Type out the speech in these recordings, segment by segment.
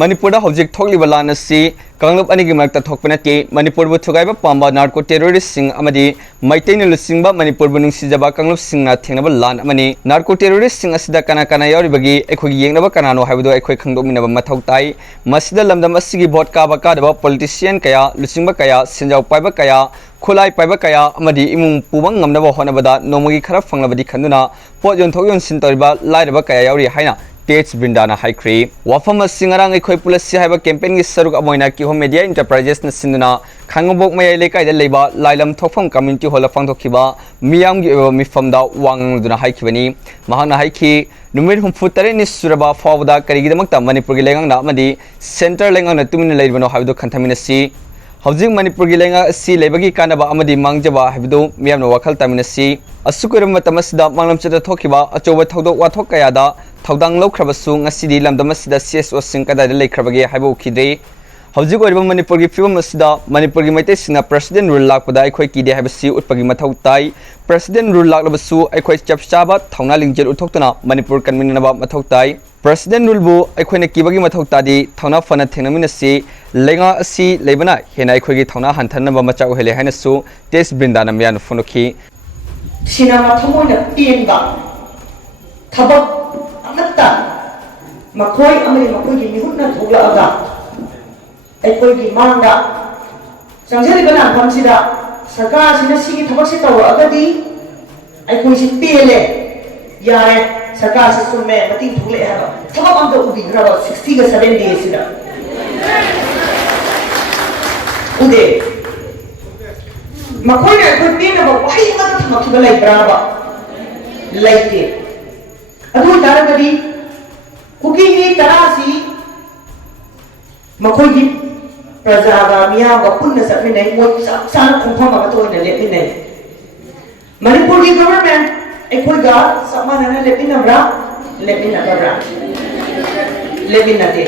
Manipur hojik thokliba lan asi kanglop ani gi marakta thokpanati Manipur bu thugaiba pamba narco terrorist sing amadi maitain lusingba Manipur bu nungsijaba kanglop singna thengnaba lan amani narco terrorist sing asida kana yori bagi ekhoi yengnaba kanano haibudo ekhoi khangdokminaba mathau tai masida lamdam asigi vote ka ba daba politician kaya lusingba kaya sinjau paiba kaya khulai paiba kaya amadi imung pubang ngamnaba honabada nomogi khara fanglabadi khanduna pot yon thok yon sin toriba lairaba kaya yori haina States Brindana High Cree. Wafam Singarang Equi Police have a campaign is Saruk Amoina Kiho Media Enterprises Nasinduna, Kangobok Mayaleka, the Leba, Lilam Tofam Community Hall of Fantokiba, Miam Mifam da Wang Duna Haikivani, Mahana Haiki, Numid Hum Futarin is Suraba Fawda, Karigidamakta, Manipur Lang Namadi, Center Lang on a 2 minute later of the contaminacy. Housing Manipur Gilenga si lebagi kanaba amadi mangjaba habido miyam no wakal taminasi asukuram matamasda manglam chata thokiba achoba thodok wathok kayada thodang lokkhrabasu ngasidi lamdamasida CSO singkada lekhrabage haibo khidre Housing oriba Manipur gi film asida Manipur gi maite sina president rule lakpada aikhoi kide habasi utpagi mathau tai president rule laklabasu aikhoi chapchaba thongna lingjel uthoktuna Manipur kanminaba mathau tai President Rulbu aikoina kibagi mathau tadi thona fana thengnaminasi lenga asi lebana hena aikoigi thona hanthanaba macha ohele hainasu test brindana mian funuki sinama thamoina pienba thabak amatta makoi amari makoigi mihutna thogla aga aikoigi mangda sangjari bana phamsida sarkar sina sigi thabak se taw agadi aikoi si pele yare Sarkar system में मतीं Thule है ना तमाम अंदर उबी घरा 60 के 7 days इधर उधे मकोई ने कोई पेन अब वही मत मक्खी बलाई बराबर लाइटे अदू इधर कभी कुकिंग ही तरासी मकोई की प्रजागा मियाँ वपुन्ने सब में नहीं वो साल कुंभा मत तो इधर लेते नहीं मणिपुर की government Ekoi ga sama nana lepin nabra nate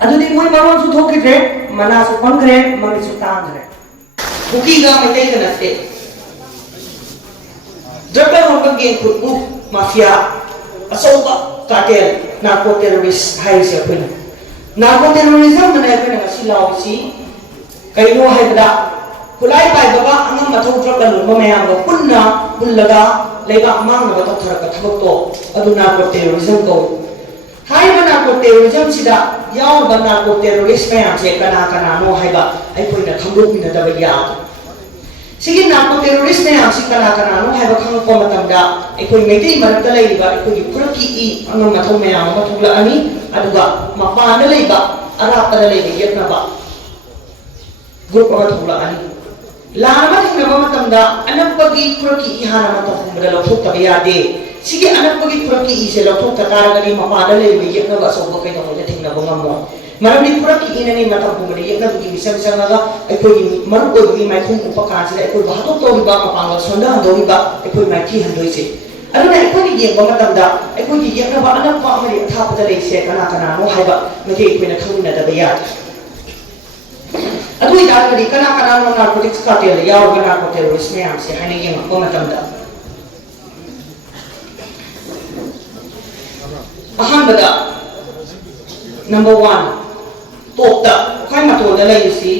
adu di moi maron su thoki re mana su pangre mami su tangre buki ga mai ga nate jabla hong gen putbu mafia asoba cartel narco terrorist hai se pun narco terrorism mana pun ngasi law si kaino hai bada kulai pai baba angam mathau drug la lumba mayam ga punna pullaga lega amang na batok thara ka thabak to aduna ko terrorism ko hai bana ko terrorism sida yaw bana ko terrorist mayam se kana no hai ba ai koi na thambu pina da ya sigi na ko terrorist mayam si kana no hai ba khang ko matam da ai koi mei dei marak ta lai ba ai koi puraki i angam mathau mayam ma thugla ani aduga mapa na lai ba ara pa da lai yek na ba group ma thugla ani Lama tinggal mama tanda anak bagi kuraki ihana mata kumada lokok tabiade sige anak bagi kuraki ise lokok takara gani mama ada le bejek na baso bakai tamu le tinggal bangam mo maram di kuraki ina ni mata kumada yek na bagi bisa naga ekoi maru koi bagi mai kum upakan sila ekoi bahatok to riba mapanggal sonda hando riba ekoi mai ki hando ise adu na ekoi ni yek mama tanda ekoi di yek na ba anak ba amari thap pada le ise kana mo haiba mate ekoi na khawina tabiade Adu idar kadi kana no narcotics cartel yaw ga narco terrorist me am se hani yeng ko matam da ahan bada number 1 top da khai ma to da lai si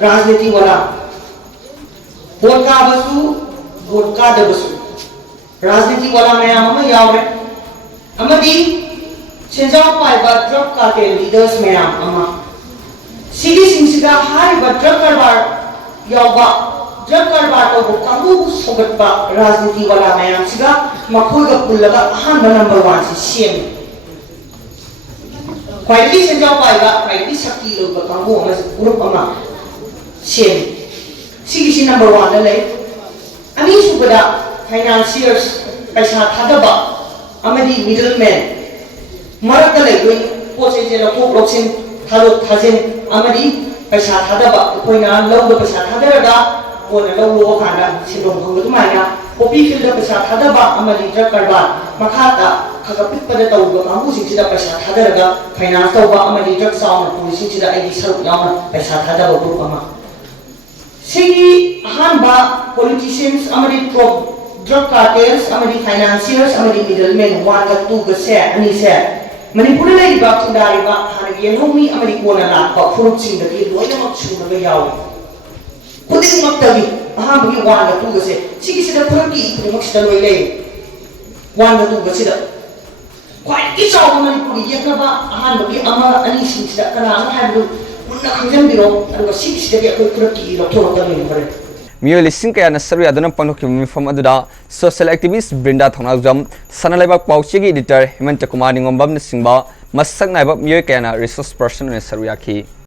rajniti wala vodka da basu rajniti wala me am ma yaw re amadi chenja pai ba drug cartel leaders me am ama Sigi singsida hari ba drug karbar yawa drug karbar to kamu sobat ba rajniti wala mayam siga makhoi ga pullaga ahan number 1 si siem kwaili senjau pai ba kwaili sakti lo ba kamu ama group ama siem sigi si number 1 le ani subada financiers paisa thadaba amadi middleman marak le goi pose je lo loksin thalo thajen amadi paisa thadaba koina lawda paisa thadaraga ona lawlo khana silong khangdu maina popi field paisa thadaba amadi drug karba makhata khagapik pada tawba kamu sida paisa thadaraga finance tawba amadi drug sound policy sida id saruk yauna paisa thadaba group ama sigi hanba politicians amadi drug cartels amadi financiers amadi middlemen 1 ga 2 ga se ani se Manipur lꯩꯔꯤꯕ ꯈꯨꯟꯗꯥꯔꯤꯕ ꯍꯥꯟꯅꯒꯤ ꯌꯦꯜꯍꯧꯃꯤ ꯑꯃꯗꯤ ꯀꯣꯟꯅ ꯂꯥꯛꯄ ꯐꯨꯔꯨꯞꯁꯤꯡꯗꯒꯤ ꯂꯣꯏꯅꯃꯛ ꯁꯨꯅꯕ ꯌꯥꯎꯏ ꯈꯨꯗꯤꯡꯃꯛꯇꯒꯤ ꯑꯍꯥꯟꯕꯒꯤ 1ꯒ 2ꯒꯁꯦ ꯁꯤꯒꯤꯁꯤꯗ ꯈꯨꯔꯞꯀꯤ ꯈꯨꯗꯤꯡꯃꯛꯁꯤꯗ ꯂꯣꯏ ꯂꯩ 1ꯒ 2ꯒꯁꯤꯗ ꯈ꯭ꯋꯥꯏꯗꯒꯤ ꯆꯥꯎꯕ ꯃꯅꯤꯄꯨꯔꯒꯤ ꯌꯦꯛꯅꯕ ꯑꯍꯥꯟꯕꯒꯤ ꯑꯃ ꯑꯅꯤꯁꯤꯡꯁꯤꯗ ꯀꯅꯥꯅꯣ ꯍꯥꯏꯕꯗꯨ ꯃꯨꯟꯅ ꯈꯪꯖꯟꯕꯤꯔꯣ ꯑꯗꯨꯒ ꯁꯤꯒꯤꯁꯤꯗꯒꯤ ꯑꯩꯈꯣꯏ ꯈꯨꯔꯞꯀꯤ ꯂꯧꯊꯣꯔꯛꯀꯗꯣꯏꯅꯤ ꯍꯣꯔꯦꯟ मियो लिसिंग कयाना सरु यादना पंगोखि मिफम अदुदा सोशल एक्टिविस्ट ब्रिंदा थोनाजम सनालाइबा पाउचेगी एडिटर हेमंत कुमार निंगोंबम सिंबा मसक नाइबा मियो कयाना रिसोर्स पर्सन ने सरु याखि